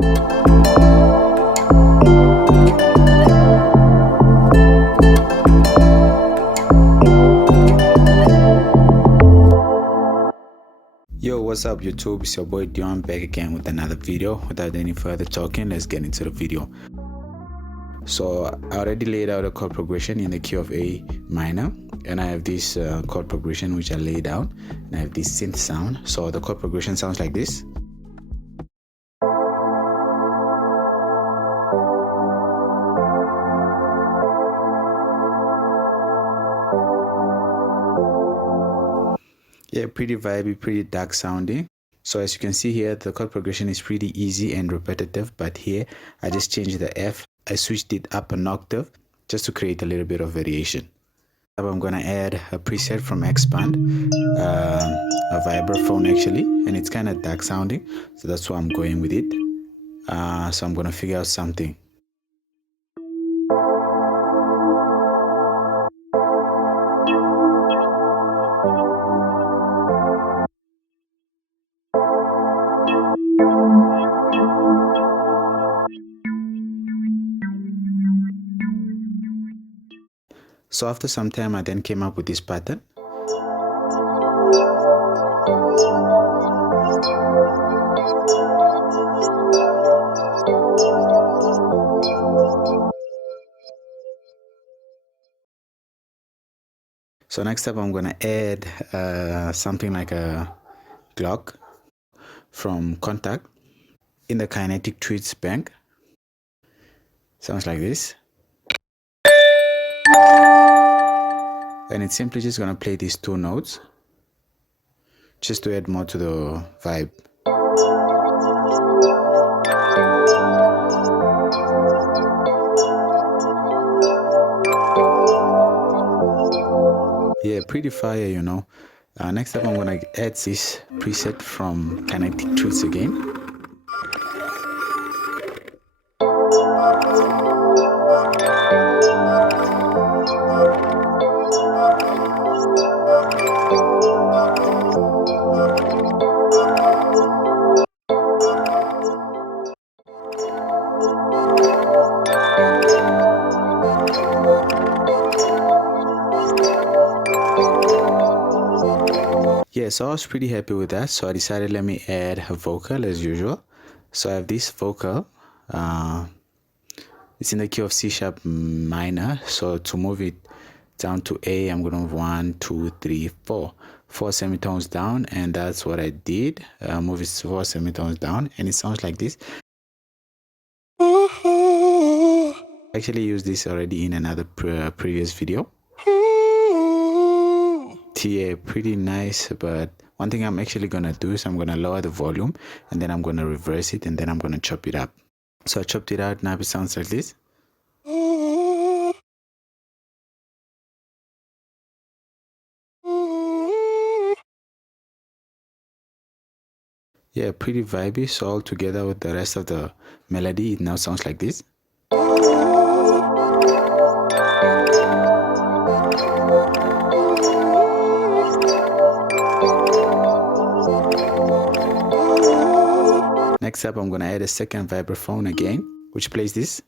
Yo, what's up YouTube? It's your boy Dion back again with another video. Without any further talking, let's get into the video. So I already laid out a chord progression in the key of A minor, and I have this chord progression which I laid down, and I have this synth sound. So the chord progression sounds like this. Yeah, pretty vibey, pretty dark sounding. So as you can see here, the chord progression is pretty easy and repetitive, but here I just changed the F. I switched it up an octave just to create a little bit of variation. Now I'm gonna add a preset from Expand, a vibraphone actually, and it's kind of dark sounding, so that's why I'm going with it. So I'm gonna figure out something. So after some time, I then came up with this pattern. So next up, I'm gonna add something like a clock from Contact in the Kinetic Tweets bank. Sounds like this. And it's simply just gonna play these two notes just to add more to the vibe. Yeah, pretty fire, you know. Next up, I'm gonna add this preset from Kinetic Tweets again. Yeah, so I was pretty happy with that, so I decided let me add a vocal as usual. So I have this vocal, it's in the key of C sharp minor. So to move it down to A, I'm gonna move 1, 2, 3, 4 semitones down, and that's what I did. Move it 4 semitones down, and it sounds like this. I actually used this already in another previous video. Yeah, pretty nice, but one thing I'm actually gonna do is I'm gonna lower the volume, and then I'm gonna reverse it, and then I'm gonna chop it up. So I chopped it out. Now it sounds like this. Yeah, pretty vibey. So all together with the rest of the melody, it now sounds like this. Next up, I'm gonna add a second vibraphone again, which plays this.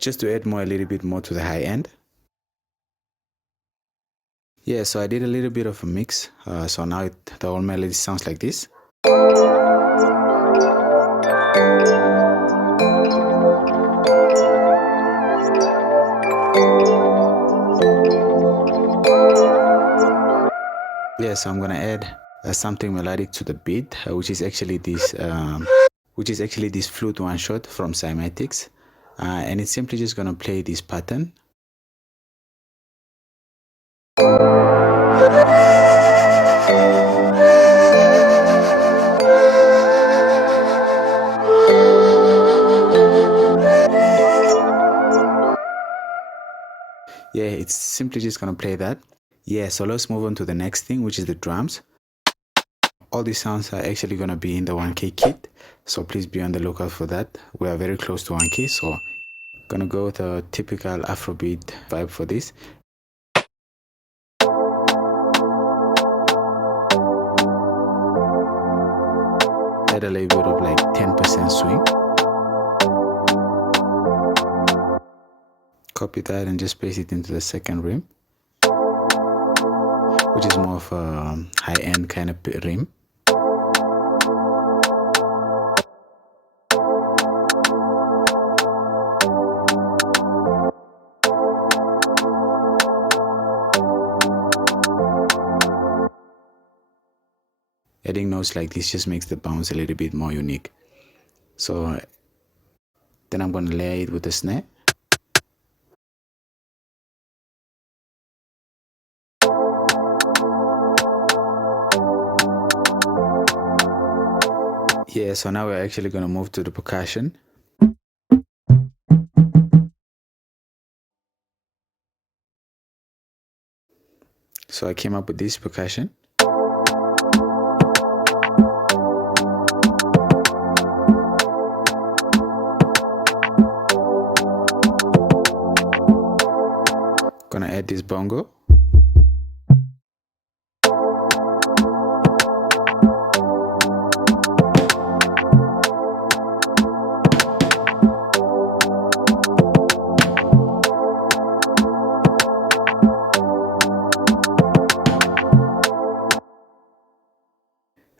Just to add a little bit more to the high end. Yeah, so I did a little bit of a mix. So now the whole melody sounds like this. Yeah, so I'm gonna add something melodic to the beat, which is actually this flute one shot from Cymatics, and it's simply just gonna play this pattern. Yeah, it's simply just gonna play that. Yeah, so let's move on to the next thing, which is the drums. All these sounds are actually gonna be in the 1K kit, so please be on the lookout for that. We are very close to 1K, so Gonna go with a typical afrobeat vibe for this. Add a little bit of like 10% swing. Copy that and just paste it into the second rim, which is more of a high-end kind of rim. Adding notes like this just makes the bounce a little bit more unique. So then I'm going to layer it with a snare. Yeah, so now we're actually going to move to the percussion. So I came up with this percussion. Gonna add this bongo.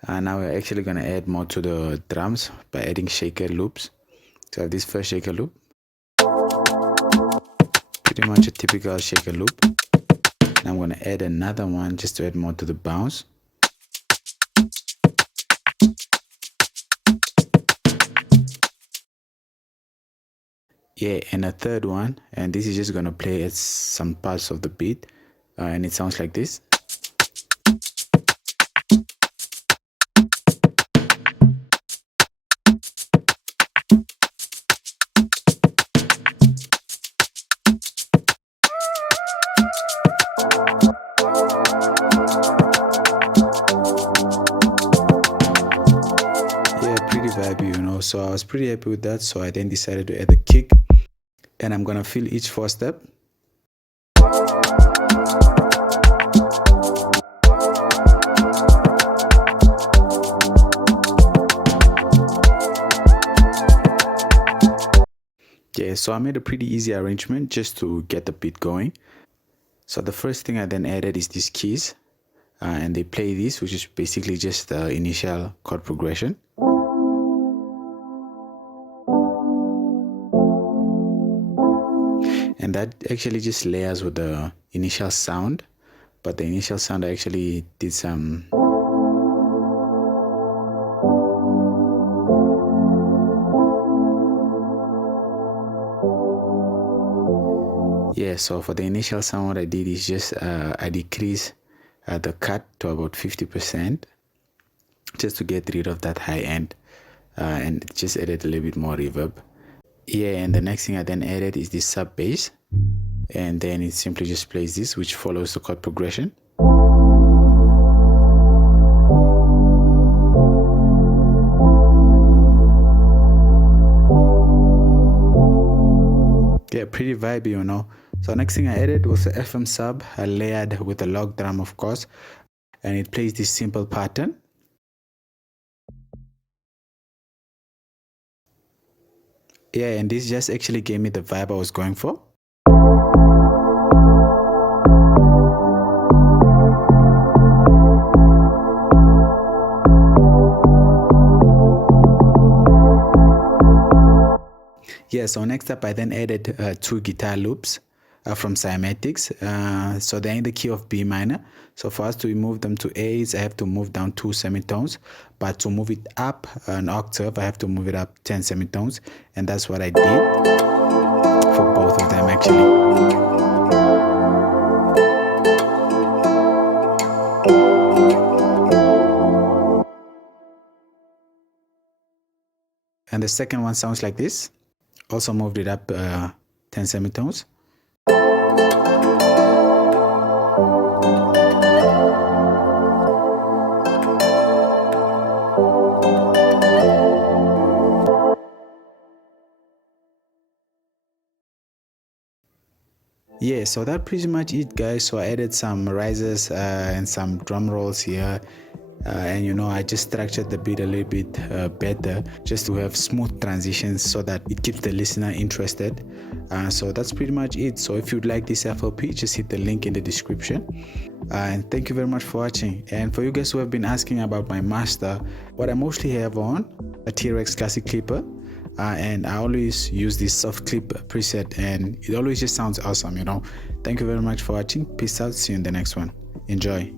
And now we're actually gonna add more to the drums by adding shaker loops. So I have this first shaker loop. Pretty much a typical shaker loop. Now I'm gonna add another one just to add more to the bounce. Yeah, and a third one, and this is just gonna play at some parts of the beat, and it sounds like this. Pretty vibey, you know, so I was pretty happy with that. So I then decided to add the kick, and I'm gonna fill each 4-step. Yeah, so I made a pretty easy arrangement just to get the beat going. So the first thing I then added is these keys, and they play this, which is basically just the initial chord progression. And that actually just layers with the initial sound, but the initial sound I actually did some yeah, so for the initial sound what I did is just I decreased the cut to about 50% just to get rid of that high end, and just added a little bit more reverb. Yeah, and the next thing I then added is this sub bass, and then it simply just plays this, which follows the chord progression. Yeah, pretty vibey, you know. So next thing I added was the FM sub, I layered with a log drum, of course, and it plays this simple pattern. Yeah, and this just actually gave me the vibe I was going for. Yeah, so next up I then added 2 guitar loops from cymatics. So they're in the key of B minor. So for us to move them to A's, I have to move down 2 semitones, but to move it up an octave, I have to move it up 10 semitones, and that's what I did for both of them actually. And the second one sounds like this. Also moved it up 10 semitones. Yeah, so that pretty much it, guys. So I added some rises and some drum rolls here. And you know, I just structured the beat a little bit better just to have smooth transitions so that it keeps the listener interested. So that's pretty much it. So if you'd like this FLP, just hit the link in the description. And thank you very much for watching. And for you guys who have been asking about my master, what I mostly have on a T-Rex classic clipper. And I always use this soft clip preset, and it always just sounds awesome, you know. Thank you very much for watching. Peace out. See you in the next one. Enjoy.